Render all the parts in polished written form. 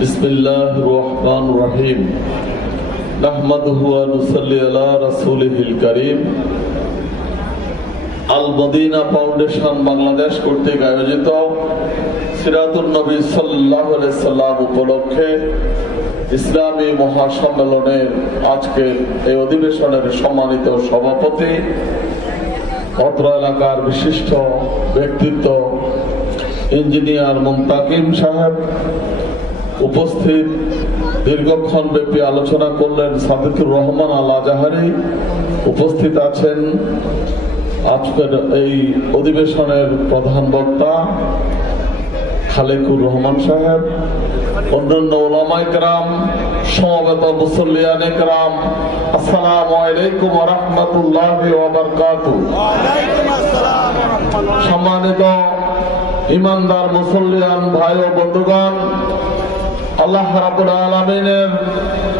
বিসমিল্লাহির রহমানির রহিম নাহমাদুহু ওয়া নুসাল্লি আলা রাসূলিহিল কারীম। আল মদিনা ফাউন্ডেশন বাংলাদেশ কর্তৃক আয়োজিত সিরাতুন নবী সাল্লাল্লাহু আলাইহি সাল্লাম উপলক্ষে ইসলামী মহাসম্মেলনের আজকের এই অধিবেশনের সম্মানিত সভাপতি, অত্র এলাকার বিশিষ্ট ব্যক্তিত্ব ইঞ্জিনিয়ার মুনতাকিম সাহেব, উপস্থিত দীর্ঘক্ষণ ব্যাপী আলোচনা করলেন সাদিকুর রহমান আল আজাহারি, উপস্থিত আছেন আজকের এই অধিবেশনের প্রধান বক্তা খালেকুর রহমান সাহেব, অন্যান্য উলামায়ে কেরাম, সমবেত মুসল্লিয়ানে কেরাম, আসসালামু আলাইকুম ওয়া রাহমাতুল্লাহি ওয়া বারাকাতুহু। সম্মানিত ইমানদার মুসল্লিয়ান ভাই ও বন্ধুগণ, আল্লাহ রাব্বুল আলামিনের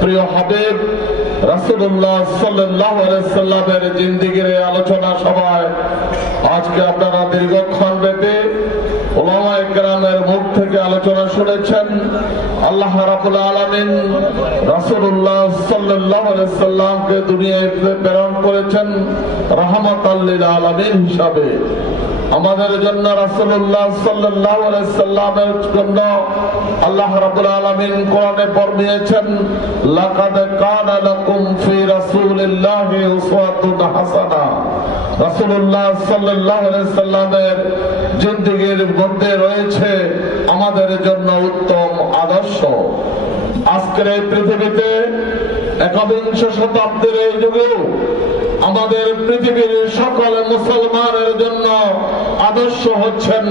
প্রিয় হাবিব রাসূলুল্লাহ সাল্লাল্লাহু আলাইহি সাল্লামের জিন্দেগির আলোচনা সভায় আজকে আপনারা দীর্ঘক্ষণ ব্যাপী উলামায়ে কেরামের মুখ থেকে আলোচনা শুনেছেন। আল্লাহ রাব্বুল আলামিন রাসূলুল্লাহ সাল্লাল্লাহু আলাইহি সাল্লামকে দুনিয়ায় প্রেরণ করেছেন রাহমাতাল লিল আলামিন হিসাবে। আমাদের জন্য রাসূলুল্লাহ সাল্লাল্লাহু আলাইহি সাল্লামের জন্য আল্লাহ রাব্বুল আলামিন কোরআনে ফরমিয়েছেন, লাকাদ কানা লাকুম ফি রাসূলিল্লাহি উসওয়াতুন হাসানাহ। রাসূলুল্লাহ সাল্লাল্লাহু আলাইহি সাল্লামের জিন্দেগির মধ্যে রয়েছে আমাদের জন্য উত্তম আদর্শ। আজকের এই পৃথিবীতে একবিংশ শতাব্দীর এই যুগেও আমাদের পৃথিবীর সকল মুসলমানের জন্য আদর্শ হচ্ছেন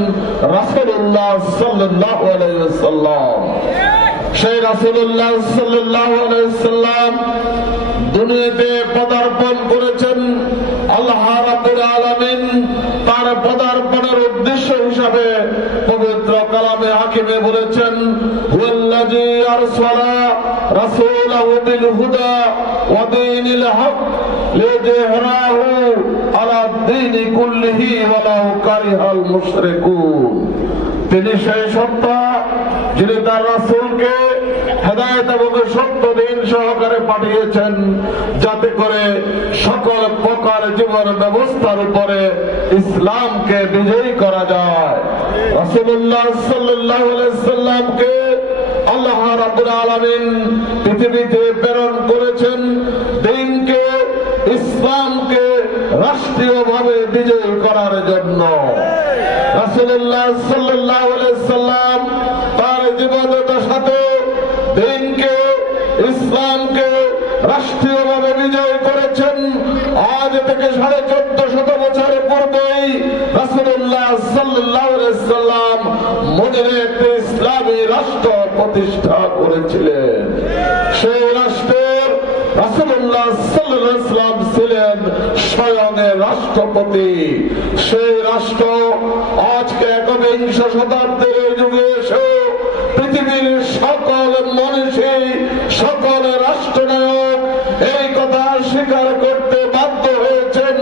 রাসূলুল্লাহ সাল্লাল্লাহু আলাইহি ওয়াসাল্লাম। সেই রাসূলুল্লাহ সাল্লাল্লাহু আলাইহি ওয়াসাল্লাম দুনিয়াতে পদার্পণ করেছেন। আল্লাহ রাব্বুল আলামিন তার পদার্পণের উদ্দেশ্য হিসাবে পবিত্র কালামে হাকিমে বলেছেন, হুয়াল্লাযী আরসালা রাসূলাহু বিল হুদা ওয়া দীনিল হক লিইযহিরাহু আলা দ্বীনি কুল্লিহি ওয়ালাউ কারিহাল মুশরিকুন। তিনি সেই সত্তা যিনি তার রাসূলকে হেদায়েত এবং সত্য দ্বীন সহকারে পাঠিয়েছেন, যাতে করে সকল প্রকার জীবন ব্যবস্থার উপরে ইসলামকে বিজয়ী করা যায়। রাসূলুল্লাহ সাল্লাল্লাহু আলাইহি সাল্লামকে আল্লাহ রাব্বুল আলামিন পৃথিবীতে প্রেরণ করেছেন দ্বীনকে, ইসলামকে রাষ্ট্রীয়ভাবে বিজয়ী করার জন্য। রাসূলুল্লাহ সাল্লাল্লাহু আলাইহি সাল্লাম তার জীবনের সাথে দ্বীনকে, ইসলামকে রাষ্ট্রীয়ভাবে বিজয় করেছেন। আজ থেকে 1450 বছর পূর্বেই রাসূলুল্লাহ সাল্লাল্লাহু আলাইহি সাল্লাম মদিনায় একটি ইসলামী রাষ্ট্র প্রতিষ্ঠা করেছিলেন। সেই রাষ্ট্রের রাসূলুল্লাহ সাল্লাল্লাহু আলাইহি সাল্লাম ছিলেন স্বয়ং রাষ্ট্রপতি। সেই রাষ্ট্র আজকে একবিংশ শতাব্দীর যুগে এসে পৃথিবীর সকল মানুষই, সকল রাষ্ট্রনায়ক এই কথা স্বীকার করতে বাধ্য হয়েছেন।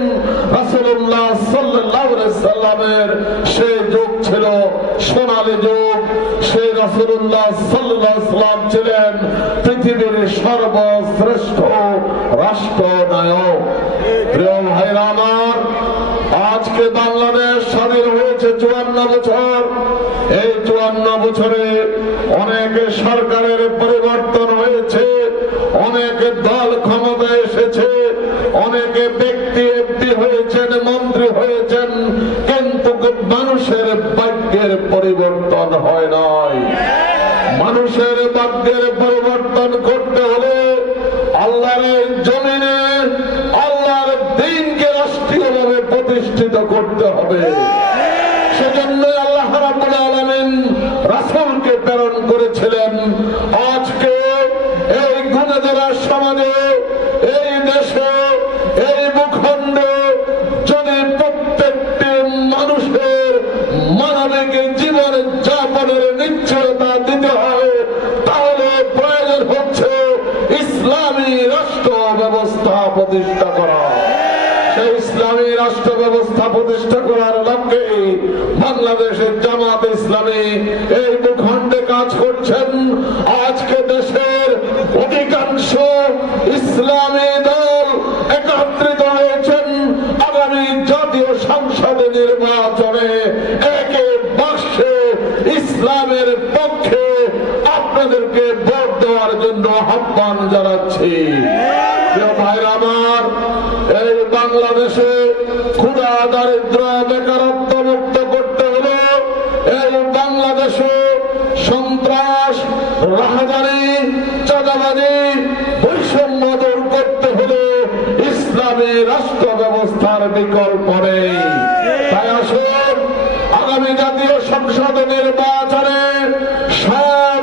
রাসূলুল্লাহ সাল্লাল্লাহু আলাইহি সাল্লামের সেই যুগ ছিল সোনালী যুগ। সেই রাসূলুল্লাহ সাল্লাল্লাহু আলাইহি সাল্লাম ছিলেন পৃথিবীর সর্বশ্রেষ্ঠ রাষ্ট্রনায়ক। প্রিয় ভাইরা আমার, আজকে বাংলাদেশ স্বাধীন হয়েছে 54 বছর। এই 54 বছরে অনেক সরকারের পরিবর্তন হয়েছে, অনেক দল ক্ষমতায় এসেছে, অনেক ব্যক্তি এমপি হয়েছেন, মন্ত্রী হয়েছেন, কিন্তু মানুষের ভাগ্যের পরিবর্তন হয় নাই। মানুষের ভাগ্যের পরিবর্তন করতে হলে আল্লাহর জমিনে আল্লাহর দ্বীনকে রাষ্ট্রীয়ভাবে প্রতিষ্ঠিত করতে হবে। সেজন্য আল্লাহ রাব্বুল আলামিন রাসূলকে প্রেরণ করেছিলেন। আজকে এই গুণাগার সমাজে, এই দেশে, এই ভূখণ্ডে যদি প্রত্যেকটি মানুষের মানবিক জীবন যাপনের নিশ্চয়তা দিতে হয়, তাহলে প্রয়োজন হচ্ছে ইসলামী রাষ্ট্র ব্যবস্থা প্রতিষ্ঠা করা। সেই ইসলামী রাষ্ট্র ব্যবস্থা প্রতিষ্ঠা করার লক্ষ্যে বাংলাদেশের জামাত ইসলামী এই ভূখণ্ডে কাজ করছেন। আজকে দেশের অধিকাংশ ইসলামী দল একত্রিত হয়েছেন আগামী জাতীয় সংসদ নির্বাচনে একে বাক্সে ইসলামের পক্ষে আপনাদেরকে ভোট দেওয়ার জন্য আহ্বান জানাচ্ছি। ভাইরা আমার, এই বাংলাদেশে ক্ষুধা, দারিদ্র, বেকারত্ব মুক্ত করতে হলে, এই বাংলাদেশে সন্ত্রাস, রাহাজানি, চাঁদাবাজি, বৈষম্য দূর করতে হলে ইসলামী রাষ্ট্র ব্যবস্থার বিকল্প নেই। তাই আসুন আগামী জাতীয় সংসদ নির্বাচনে সব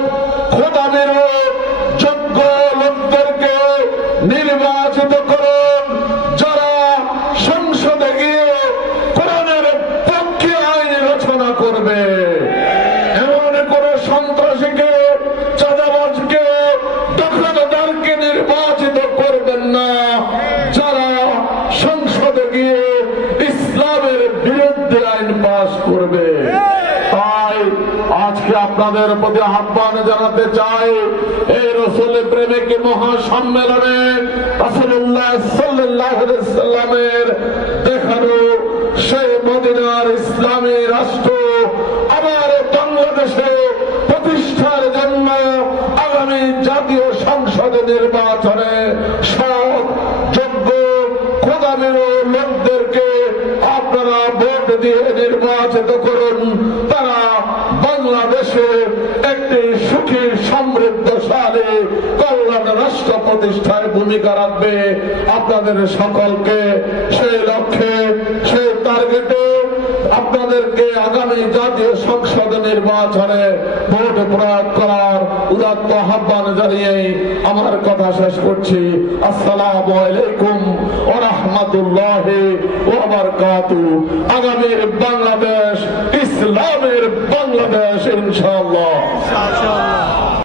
খোদামেরও যোগ্য লোকদেরকে নির্বাচিত করুন, যারা সংসদে গিয়ে কোরআনের পক্ষে আইন রচনা করবে। এমন কোন সন্ত্রাসীকে, চাঁদাবাজকে, দখলদারকে নির্বাচিত করবেন না, যারা সংসদে গিয়ে ইসলামের বিরুদ্ধে আইন পাস করবে। তাই আজকে আপনাদের প্রতি আহ্বান জানাতে চাই, এই রাসূল প্রেমিক মহাসম্মেলনে রাসূলুল্লাহ সাল্লাল্লাহু আলাইহি ওয়াসাল্লামের দেখানো সেই মদিনার ইসলামী রাষ্ট্র আবার বাংলাদেশে প্রতিষ্ঠার জন্য আগামী জাতীয় সংসদ নির্বাচনে সব যোগ্য খোদামেরু লোকদেরকে আপনারা ভোট দিয়ে নির্বাচিত করুন। তারা বাংলাদেশে একটি সুখী, সমৃদ্ধশালী, কল্যাণ রাষ্ট্র প্রতিষ্ঠায় ভূমিকা রাখবে। আপনাদের সকলকে সেই লক্ষ্যে, সেই টার্গেটে আপনাদেরকে আগামী জাতীয় সংসদ নির্বাচনে ভোট প্রয়োগ করার উদাত্ত আহ্বান জানিয়ে আমার কথা শেষ করছি। আসসালামু আলাইকুম ওয়া রাহমাতুল্লাহি ওয়া বারাকাতুহু। আগামীর বাংলাদেশ ইসলামের বাংলাদেশ ইনশাআল্লাহ।